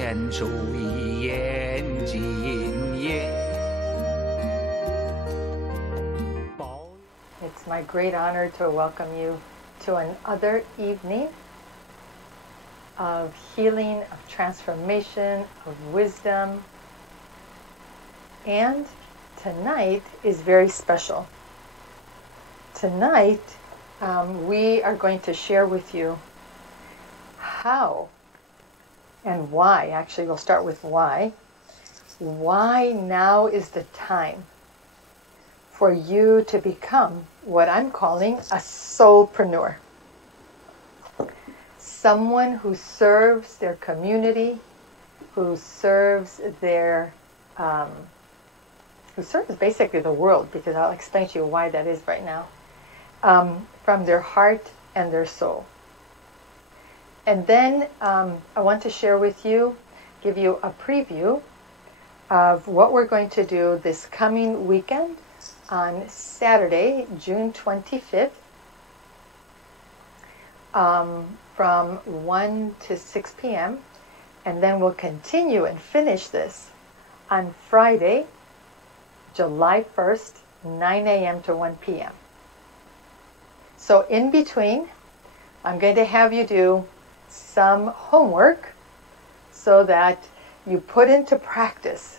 愿主以言今夜。 It's my great honor to welcome you to another evening of healing, of transformation, of wisdom. And tonight is very special. Tonight, we are going to share with you how and why. Actually, we'll start with why. Why now is the time for you to become what I'm calling a soulpreneur. Someone who serves their community, who serves basically the world, because I'll explain to you why that is right now, from their heart and their soul. And then I want to share with you, give you a preview of what we're going to do this coming weekend on Saturday, June 25th, from 1 to 6 p.m. And then we'll continue and finish this on Friday, July 1st, 9 a.m. to 1 p.m. So in between, I'm going to have you do some homework so that you put into practice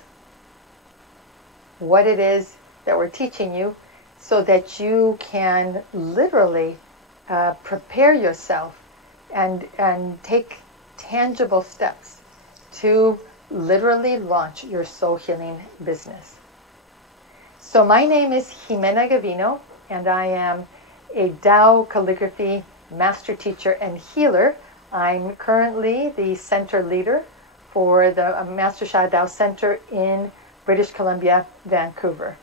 what it is that we're teaching you, so that you can literally prepare yourself and take tangible steps to literally launch your soul healing business. So my name is Jimena Gavino, and I am a Tao calligraphy master teacher and healer. I'm currently the center leader for the Master Sha Tao Center in British Columbia, Vancouver.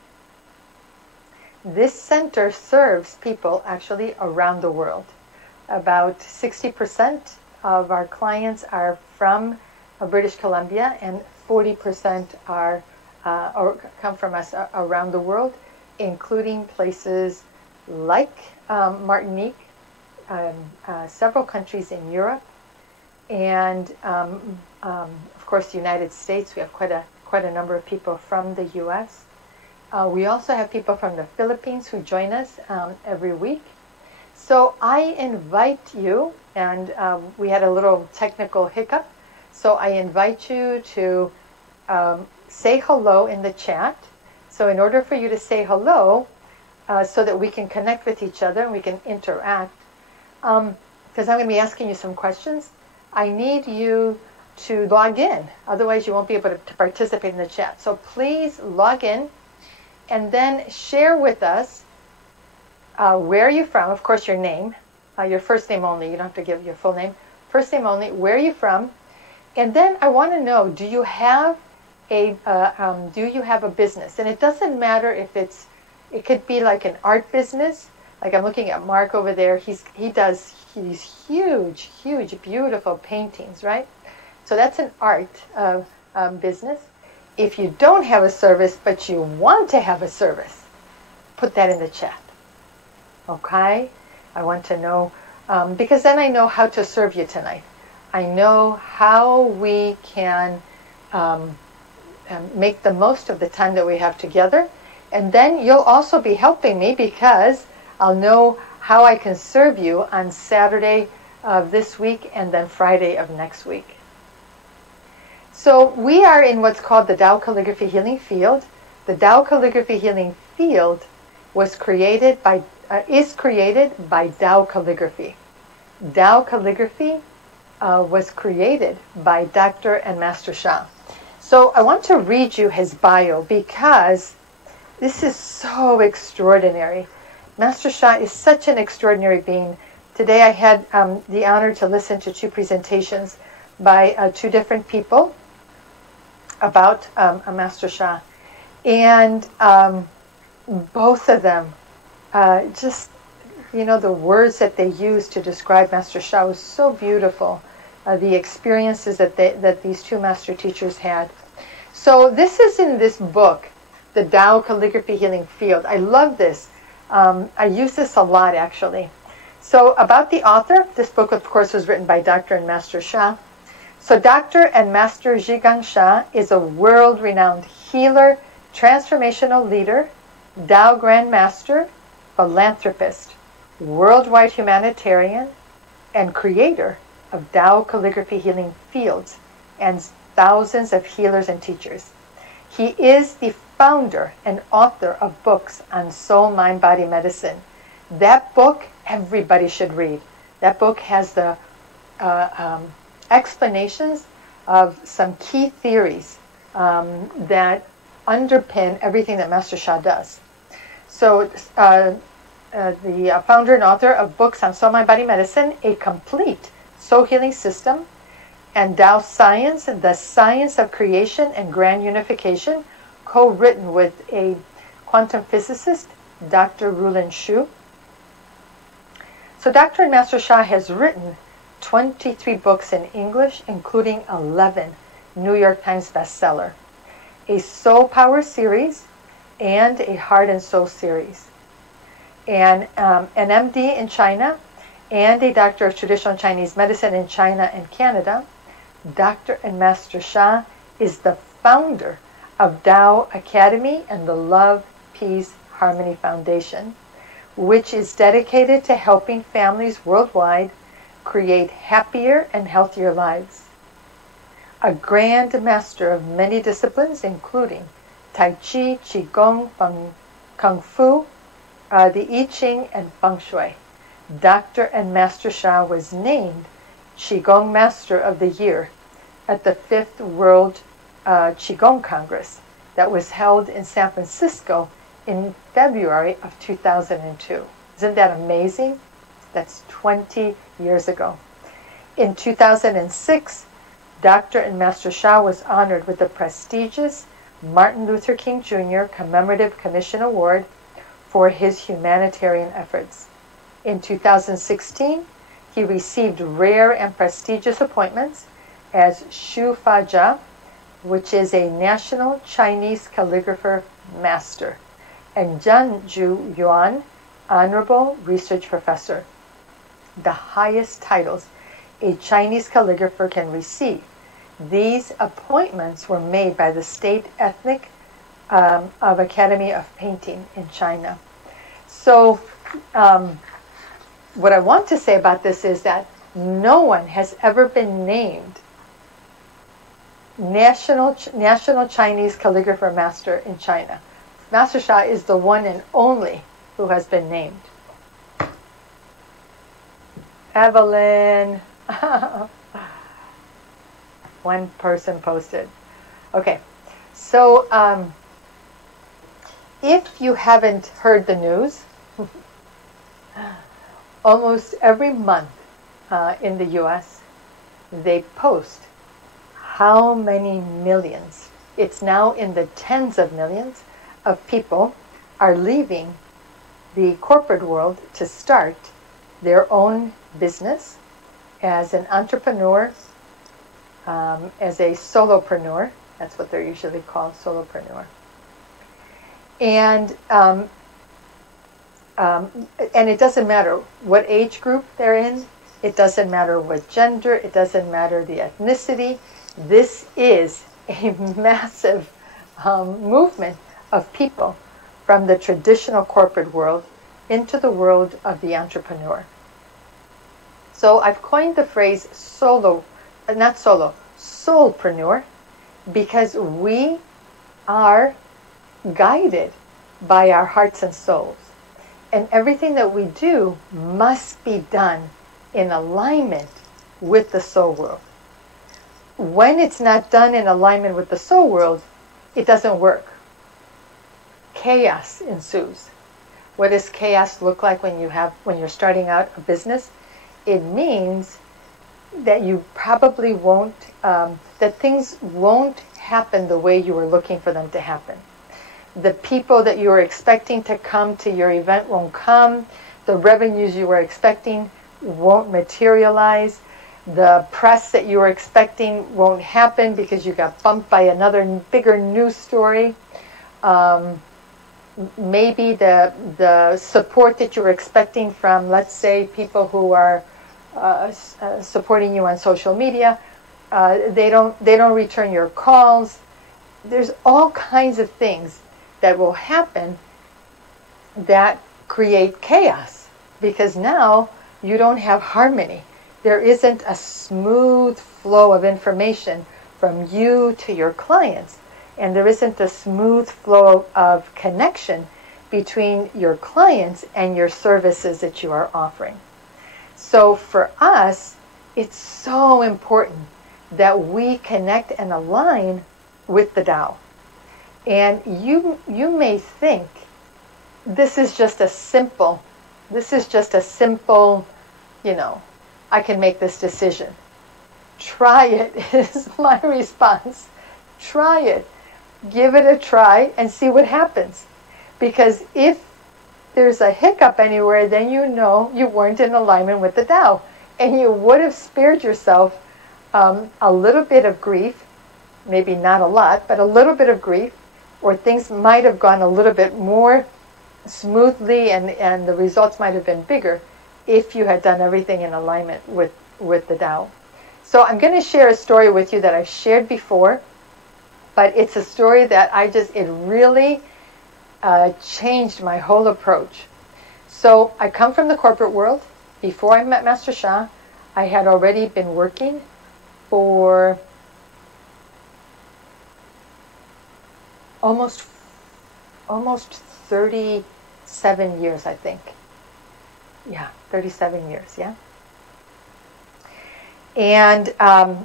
This center serves people actually around the world. About 60% of our clients are from British Columbia, and 40% are or come from us around the world, including places like Martinique, several countries in Europe, and of course the United States. We have quite a number of people from the U.S. We also have people from the Philippines who join us every week. So I invite you, and we had a little technical hiccup, so I invite you to say hello in the chat. So in order for you to say hello, so that we can connect with each other and we can interact, because I'm going to be asking you some questions, I need you to log in. Otherwise, you won't be able to participate in the chat. So please log in and then share with us where are you from. Of course, your name, your first name only. You don't have to give your full name. First name only. Where are you from? And then I want to know, do you have a business? And it doesn't matter if it could be like an art business. Like I'm looking at Mark over there. He does these huge, beautiful paintings, right? So that's an art business. If you don't have a service, but you want to have a service, put that in the chat. Okay? I want to know, because then I know how to serve you tonight. I know how we can make the most of the time that we have together. And then you'll also be helping me, because I'll know how I can serve you on Saturday of this week and then Friday of next week. So we are in what's called the Tao Calligraphy Healing Field. The Tao Calligraphy Healing Field is created by Tao Calligraphy. Tao Calligraphy was created by Dr. and Master Sha. So I want to read you his bio, because this is so extraordinary. Master Sha is such an extraordinary being. Today I had the honor to listen to two presentations by two different people about a Master Sha. And both of them, just, the words that they used to describe Master Sha was so beautiful. The experiences that these two master teachers had. So this is in this book, The Tao Calligraphy Healing Field. I love this. I use this a lot, actually. So about the author, this book, of course, was written by Dr. and Master Sha. So Dr. and Master Zhigang Sha is a world-renowned healer, transformational leader, Tao Grand Master, philanthropist, worldwide humanitarian, and creator of Tao calligraphy healing fields and thousands of healers and teachers. He is the founder and author of books on soul, mind, body medicine. That book everybody should read. That book has the explanations of some key theories that underpin everything that Master Sha does. So the founder and author of books on soul, mind, body medicine, a complete soul healing system, and Tao Science, the science of creation and grand unification, co-written with a quantum physicist, Dr. Rulin Shu. So Dr. and Master Sha has written 23 books in English, including 11 New York Times bestseller, a Soul Power series, and a Heart and Soul series. And an MD in China, and a Doctor of Traditional Chinese Medicine in China and Canada. Dr. and Master Sha is the founder of Tao Academy and the Love, Peace, Harmony Foundation, which is dedicated to helping families worldwide create happier and healthier lives. A grand master of many disciplines, including Tai Chi, Qigong, Kung Fu, the I Ching, and Feng Shui. Dr. and Master Sha was named Qigong Master of the Year at the 5th World Qigong Congress that was held in San Francisco in February of 2002. Isn't that amazing? That's 20 years ago. In 2006, Dr. and Master Sha was honored with the prestigious Martin Luther King Jr. Commemorative Commission Award for his humanitarian efforts. In 2016, he received rare and prestigious appointments as Shu Fa, which is a National Chinese Calligrapher Master, and Zhanju Yuan, Honorable Research Professor, the highest titles a Chinese calligrapher can receive. These appointments were made by the State Ethnic of Academy of Painting in China. So what I want to say about this is that no one has ever been named National Chinese Calligrapher Master in China. Master Sha is the one and only who has been named. Evelyn. One person posted. Okay, so if you haven't heard the news, almost every month in the US, they post how many millions, it's now in the tens of millions of people are leaving the corporate world to start their own business as an entrepreneur, as a solopreneur. That's what they're usually called, solopreneur. And it doesn't matter what age group they're in. It doesn't matter what gender. It doesn't matter the ethnicity. This is a massive movement of people from the traditional corporate world into the world of the entrepreneur. So I've coined the phrase soulpreneur, because we are guided by our hearts and souls. And everything that we do must be done in alignment with the soul world. When it's not done in alignment with the soul world, it doesn't work. Chaos ensues. What does chaos look like when you're starting out a business? It means that you probably won't, that things won't happen the way you were looking for them to happen. The people that you were expecting to come to your event won't come. The revenues you were expecting won't materialize. The press that you were expecting won't happen because you got bumped by another bigger news story. Maybe the support that you were expecting from, let's say, people who are supporting you on social media They don't return your calls. There's all kinds of things that will happen that create chaos, because now you don't have harmony. There isn't a smooth flow of information from you to your clients, and there isn't a smooth flow of connection between your clients and your services that you are offering. So for us, it's so important that we connect and align with the Tao. And you may think this is just a simple, I can make this decision. Try it is my response. Try it. Give it a try and see what happens. Because if there's a hiccup anywhere, then you know you weren't in alignment with the Tao. And you would have spared yourself a little bit of grief, maybe not a lot, but a little bit of grief, or things might have gone a little bit more smoothly, and the results might have been bigger if you had done everything in alignment with the Tao. So I'm going to share a story with you that I've shared before, but it's a story that it really changed my whole approach. So I come from the corporate world. Before I met Master Sha, I had already been working for almost 37 years, I think. Yeah, 37 years, yeah. And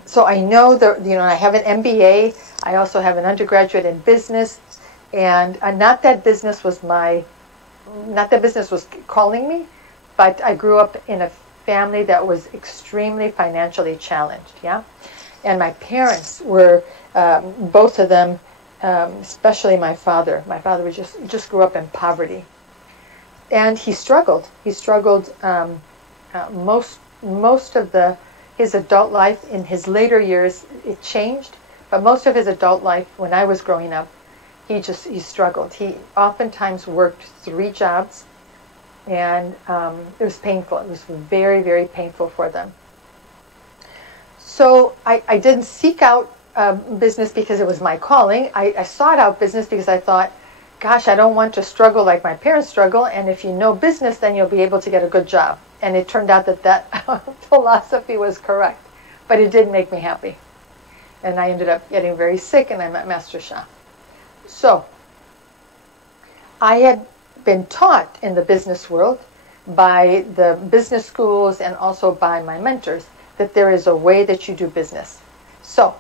so I know I have an MBA. I also have an undergraduate in business, and not that business was calling me, but I grew up in a family that was extremely financially challenged, yeah. And my parents were, both of them, especially my father. My father was just grew up in poverty, and he struggled. He struggled most of his adult life. In his later years, it changed, but most of his adult life, when I was growing up, he struggled. He oftentimes worked 3 jobs, and it was painful. It was very, very painful for them. So I didn't seek out business because it was my calling. I sought out business because I thought, gosh, I don't want to struggle like my parents struggle, and if you know business, then you'll be able to get a good job. And it turned out that philosophy was correct, but it didn't make me happy. And I ended up getting very sick, and I met Master Sha. So I had been taught in the business world by the business schools and also by my mentors that there is a way that you do business. So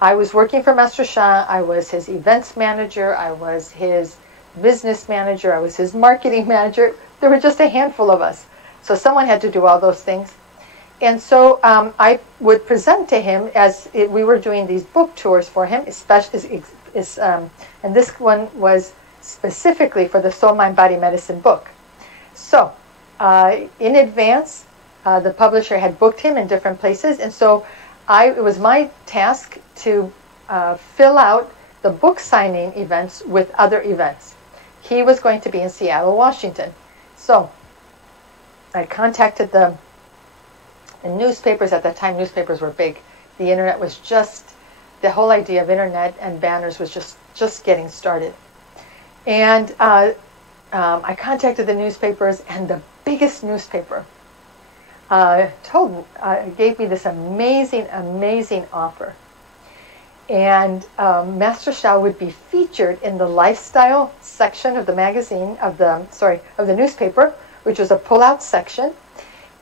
I was working for Master Sha. I was his events manager. I was his business manager. I was his marketing manager. There were just a handful of us. So someone had to do all those things. And so I would present to him we were doing these book tours for him, especially, and this one was specifically for the Soul, Mind, Body, Medicine book. So in advance, the publisher had booked him in different places, and so it was my task to fill out the book signing events with other events. He was going to be in Seattle, Washington. So I contacted the newspapers. At that time, newspapers were big. The internet was the whole idea of internet and banners was just getting started. And I contacted the newspapers, and the biggest newspaper gave me this amazing offer. And Master Sha would be featured in the lifestyle section of the magazine, of the newspaper, which was a pull-out section.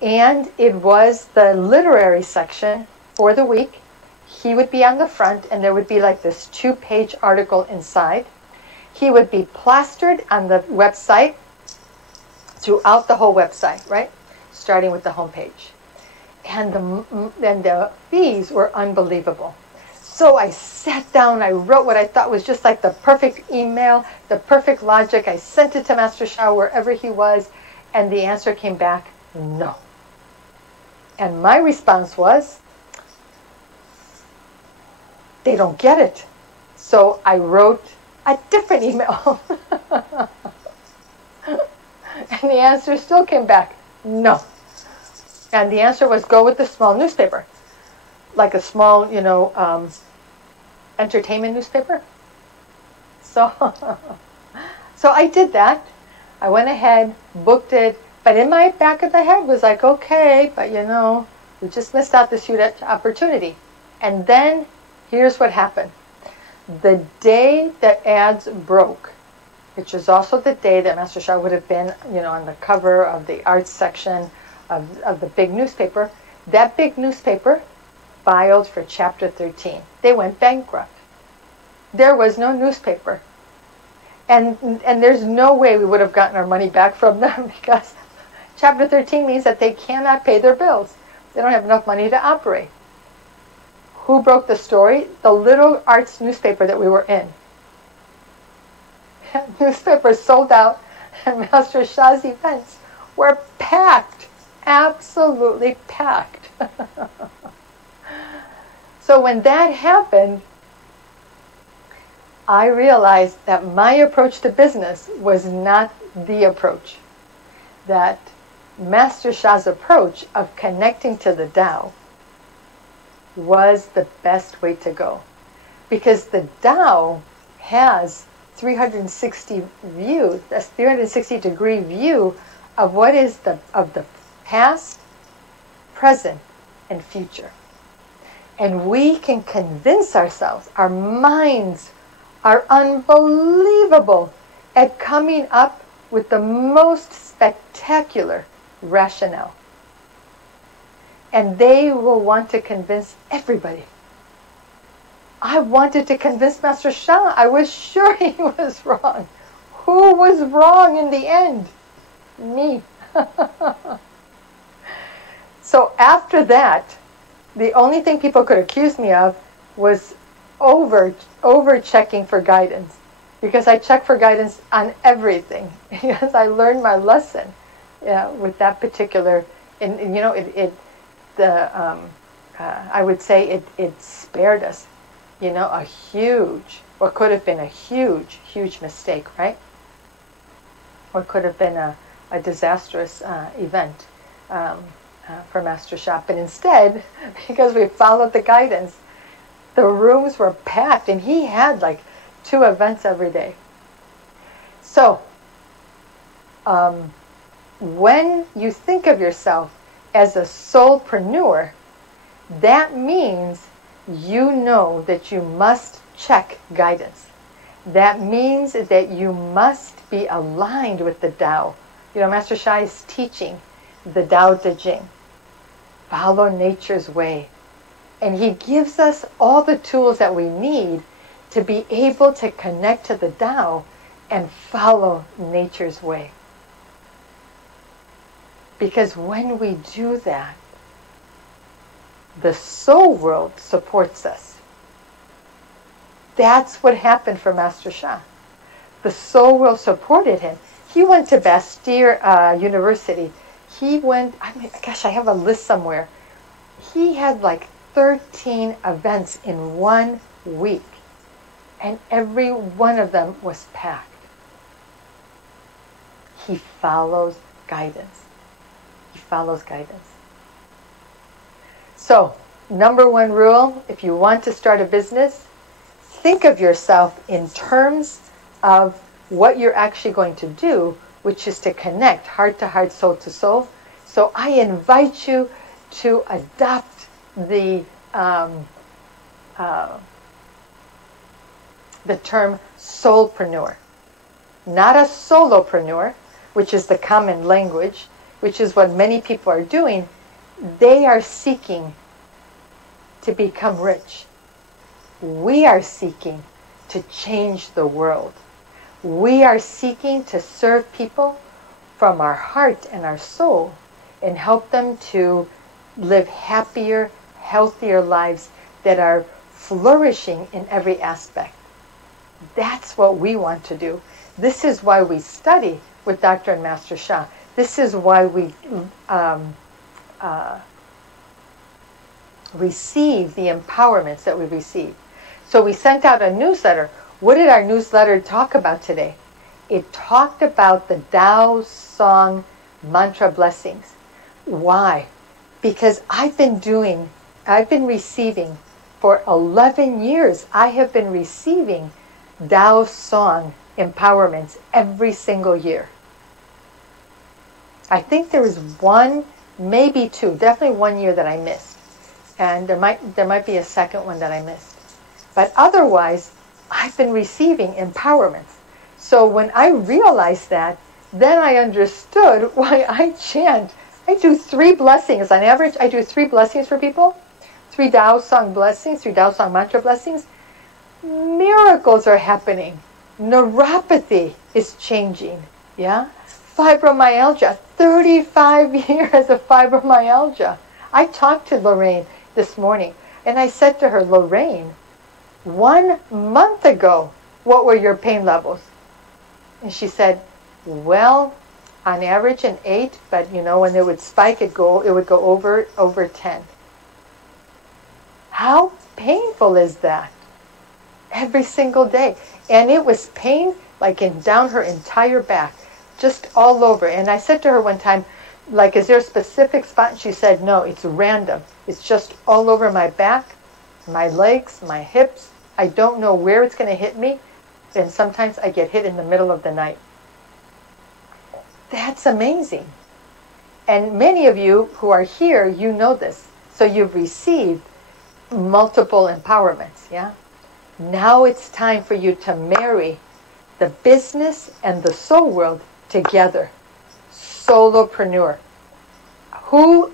And it was the literary section for the week. He would be on the front, and there would be like this 2-page article inside. He would be plastered on the website, throughout the whole website, right? Starting with the homepage. And the fees were unbelievable. So I sat down, I wrote what I thought was just like the perfect email, the perfect logic. I sent it to Master Sha wherever he was, and the answer came back, no. And my response was, they don't get it. So I wrote a different email. And the answer still came back, no. And the answer was, go with the small newspaper. like a small, entertainment newspaper. So, so I did that. I went ahead, booked it, but in my back of the head was like, okay, but we just missed out this huge opportunity. And then here's what happened. The day that ads broke, which was also the day that Master Sha would have been, on the cover of the arts section of the big newspaper, that big newspaper filed for Chapter 13. They went bankrupt. There was no newspaper. And there's no way we would have gotten our money back from them, because Chapter 13 means that they cannot pay their bills. They don't have enough money to operate. Who broke the story? The little arts newspaper that we were in. Newspaper sold out, and Master Sha's events were packed, absolutely packed. So when that happened, I realized that my approach to business was not the approach. That Master Sha's approach of connecting to the Tao was the best way to go. Because the Tao has 360 view, that's 360 degree view of what is of the past, present, and future. And we can convince ourselves, our minds are unbelievable at coming up with the most spectacular rationale. And they will want to convince everybody. I wanted to convince Master Sha. I was sure he was wrong. Who was wrong in the end? Me. So after that, the only thing people could accuse me of was over checking for guidance, because I check for guidance on everything, because I learned my lesson with that particular, I would say it spared us, what could have been a huge mistake, right? Or could have been a disastrous event for Master Sha. But instead, because we followed the guidance, the rooms were packed, and he had like 2 events every day. So, when you think of yourself as a soulpreneur, that means you know that you must check guidance. That means that you must be aligned with the Tao. Master Sha is teaching the Tao Te Ching. Follow nature's way. And he gives us all the tools that we need to be able to connect to the Tao and follow nature's way. Because when we do that, the soul world supports us. That's what happened for Master Sha. The soul world supported him. He went to Bastille University. He went, I have a list somewhere. He had like 13 events in 1 week. And every one of them was packed. He follows guidance. He follows guidance. So, number 1 rule, if you want to start a business, think of yourself in terms of what you're actually going to do, which is to connect heart to heart, soul to soul. So I invite you to adopt the term soulpreneur. Not a solopreneur, which is the common language, which is what many people are doing. They are seeking to become rich. We are seeking to change the world. We are seeking to serve people from our heart and our soul and help them to live happier, healthier lives that are flourishing in every aspect. That's what we want to do. This is why we study with Dr. and Master Sha. This is why we receive the empowerments that we receive. So we sent out a newsletter. What did our newsletter talk about today? It talked about the Tao Song mantra blessings. Why? Because I've been doing I've been receiving, for 11 years, I have been receiving Tao Song empowerments every single year. I think there was one, maybe two, definitely one year that I missed. And there might be a second one that I missed. But otherwise, I've been receiving empowerments. So when I realized that, then I understood why I chant. I do 3 blessings. On average, I do 3 blessings for people. 3 Tao Song blessings, 3 Tao Song mantra blessings. Miracles are happening. Neuropathy is changing. Yeah? Fibromyalgia. 35 years of fibromyalgia. I talked to Lorraine this morning, and I said to her, Lorraine, 1 month ago, what were your pain levels? And she said, well, on average an 8, but you know, when it would spike, it would go over 10. How painful is that? Every single day. And it was pain like down her entire back, just all over. And I said to her one time, like, is there a specific spot? And she said, no, it's random. It's just all over my back, my legs, my hips. I don't know where it's going to hit me. And sometimes I get hit in the middle of the night. That's amazing. And many of you who are here, you know this. So you've received multiple empowerments, yeah? Now it's time for you to marry the business and the soul world together. Solopreneur. Who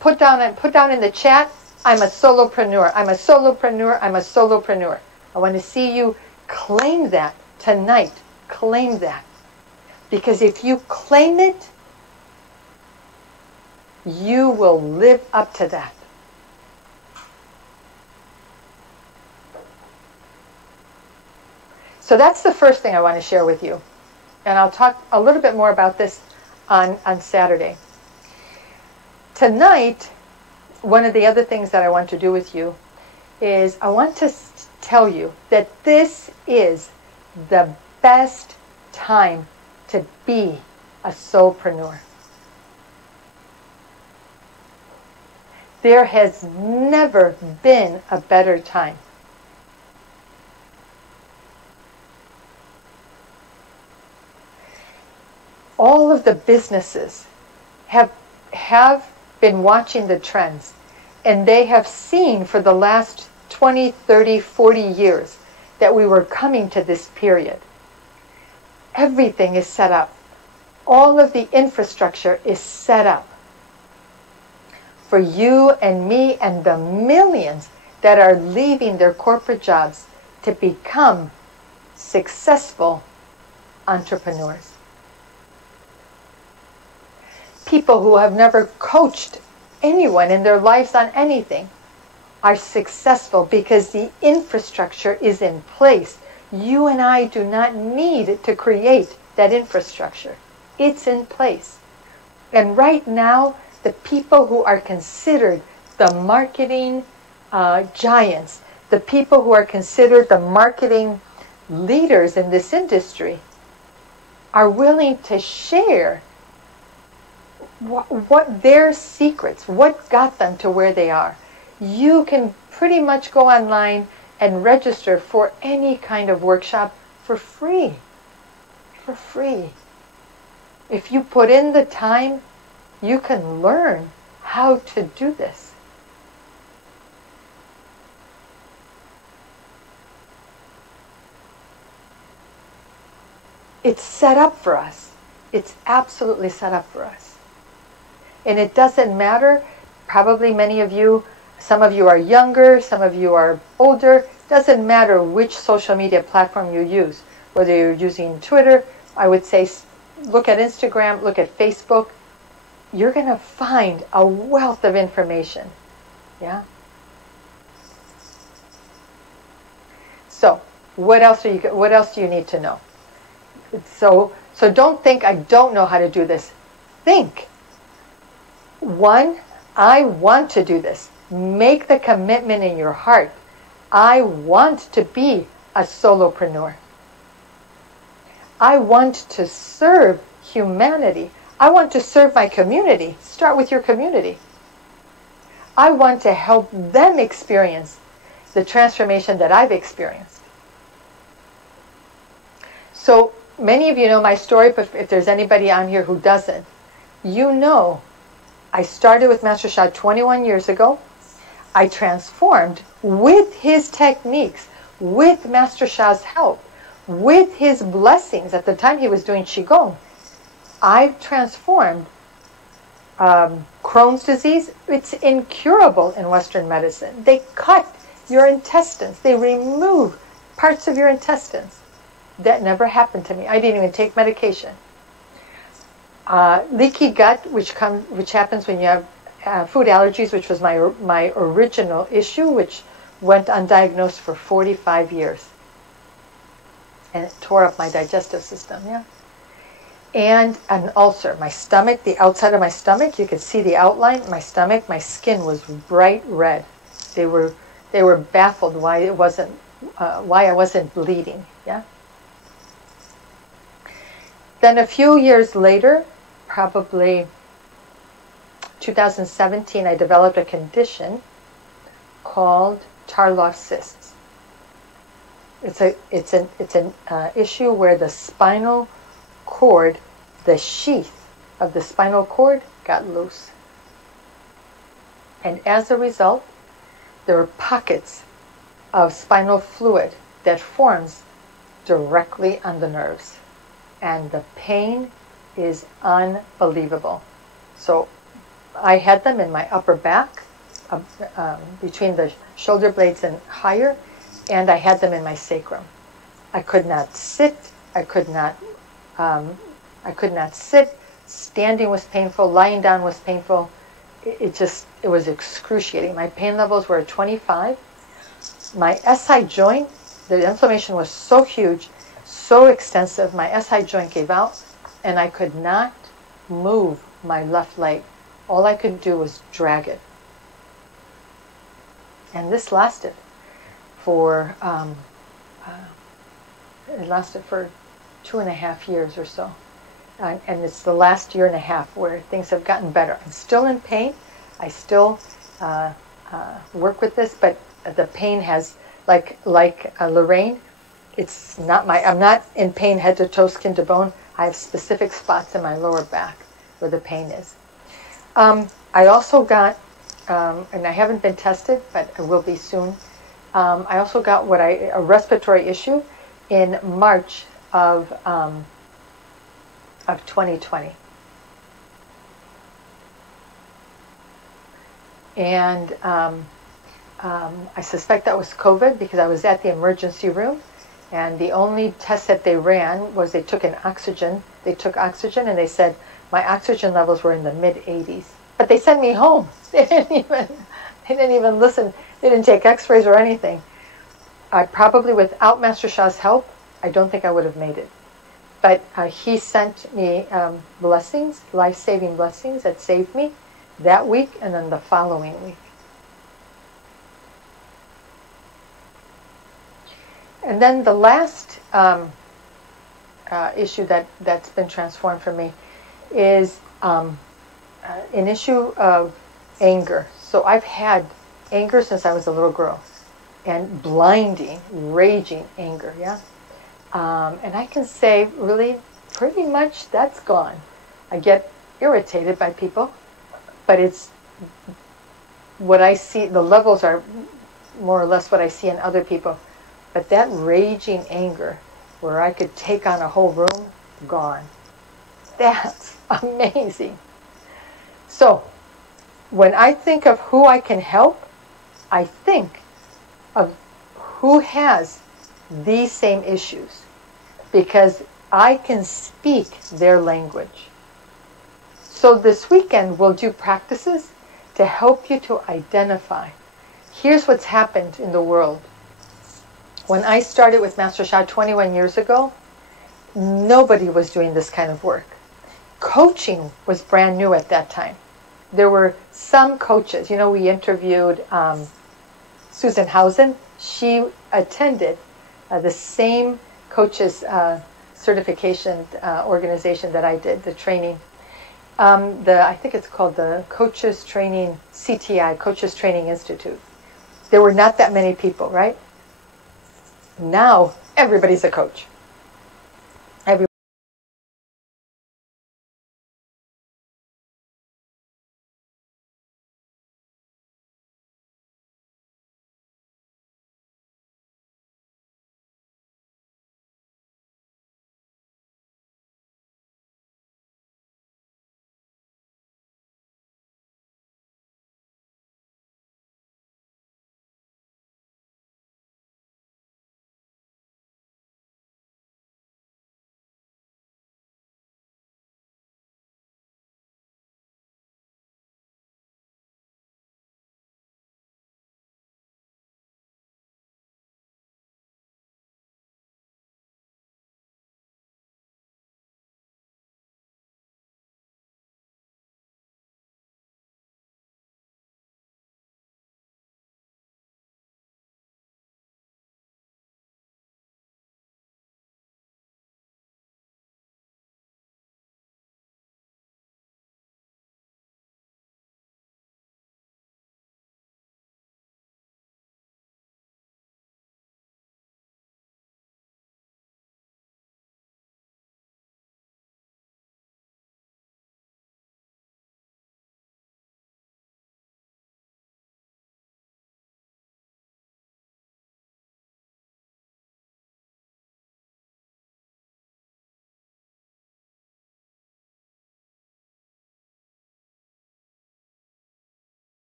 put down in the chat, I'm a solopreneur. I'm a solopreneur. I'm a solopreneur. I want to see you claim that tonight. Claim that. Because if you claim it, you will live up to that. So that's the first thing I want to share with you. And I'll talk a little bit more about this on Saturday. Tonight, one of the other things that I want to do with you is I want to tell you that this is the best time to be a soulpreneur. There has never been a better time. All of the businesses have been watching the trends, and they have seen for the last 20, 30, 40 years that we were coming to this period. Everything is set up. All of the infrastructure is set up for you and me and the millions that are leaving their corporate jobs to become successful entrepreneurs. People who have never coached anyone in their lives on anything are successful because the infrastructure is in place. You and I do not need to create that infrastructure. It's in place. And right now, the people who are considered the marketing giants, the people who are considered the marketing leaders in this industry, are willing to share what their secrets, what got them to where they are. You can pretty much go online and register for any kind of workshop for free. For free. If you put in the time, you can learn how to do this. It's set up for us. It's absolutely set up for us. And it doesn't matter, probably many of you, some of you are younger, some of you are older, doesn't matter which social media platform you use. Whether you're using Twitter, I would say look at Instagram, look at Facebook. You're going to find a wealth of information. Yeah? So, what else do you need to know? So don't think I don't know how to do this. Think. 1, I want to do this. Make the commitment in your heart. I want to be a solopreneur. I want to serve humanity. I want to serve my community. Start with your community. I want to help them experience the transformation that I've experienced. So many of you know my story, but if there's anybody on here who doesn't, you know I started with Master Sha 21 years ago. I transformed with his techniques, with Master Sha's help, with his blessings. At the time he was doing Qigong. I've transformed Crohn's disease. It's incurable in Western medicine. They cut your intestines. They remove parts of your intestines. That never happened to me. I didn't even take medication. Leaky gut, which happens when you have food allergies, which was my original issue, which went undiagnosed for 45 years. And it tore up my digestive system, yeah. And an ulcer. My stomach, the outside of my stomach, you could see the outline. My stomach, my skin was bright red. They were baffled why I wasn't bleeding, yeah. Then a few years later, probably 2017, I developed a condition called Tarlov cysts. It's an issue where the spinal cord, the sheath of the spinal cord got loose. And as a result, there are pockets of spinal fluid that forms directly on the nerves. And the pain is unbelievable. So I had them in my upper back, between the shoulder blades and higher, and I had them in my sacrum. I could not sit. I could not sit. Standing was painful. Lying down was painful. It was excruciating. My pain levels were at 25. My SI joint, the inflammation was so huge, so extensive, my SI joint gave out, and I could not move my left leg. All I could do was drag it. And this lasted for 2.5 years or so. And it's the last year and a half where things have gotten better. I'm still in pain. I still work with this, but the pain has, like Lorraine, it's not I'm not in pain head to toe, skin to bone. I have specific spots in my lower back where the pain is. I also got, and I haven't been tested, but I will be soon. I also got a respiratory issue in March of 2020. And I suspect that was COVID because I was at the emergency room. And the only test that they ran was they took oxygen and they said my oxygen levels were in the mid-80s. But they sent me home. They didn't even listen. They didn't take x-rays or anything. I probably, without Master Sha's help, I don't think I would have made it. But he sent me blessings, life-saving blessings that saved me that week and then the following week. And then the last issue that's been transformed for me is an issue of anger. So I've had anger since I was a little girl, and blinding, raging anger, yeah? And I can say, really, pretty much that's gone. I get irritated by people, but it's what I see, the levels are more or less what I see in other people. But that raging anger, where I could take on a whole room, gone. That's amazing. So, when I think of who I can help, I think of who has these same issues, because I can speak their language. So this weekend we'll do practices to help you to identify. Here's what's happened in the world. When I started with Master Sha 21 years ago, nobody was doing this kind of work. Coaching was brand new at that time. There were some coaches. You know, we interviewed Susan Housen. She attended the same coaches certification organization that I did, the training. I think it's called the Coaches Training, CTI, Coaches Training Institute. There were not that many people, right? Now everybody's a coach.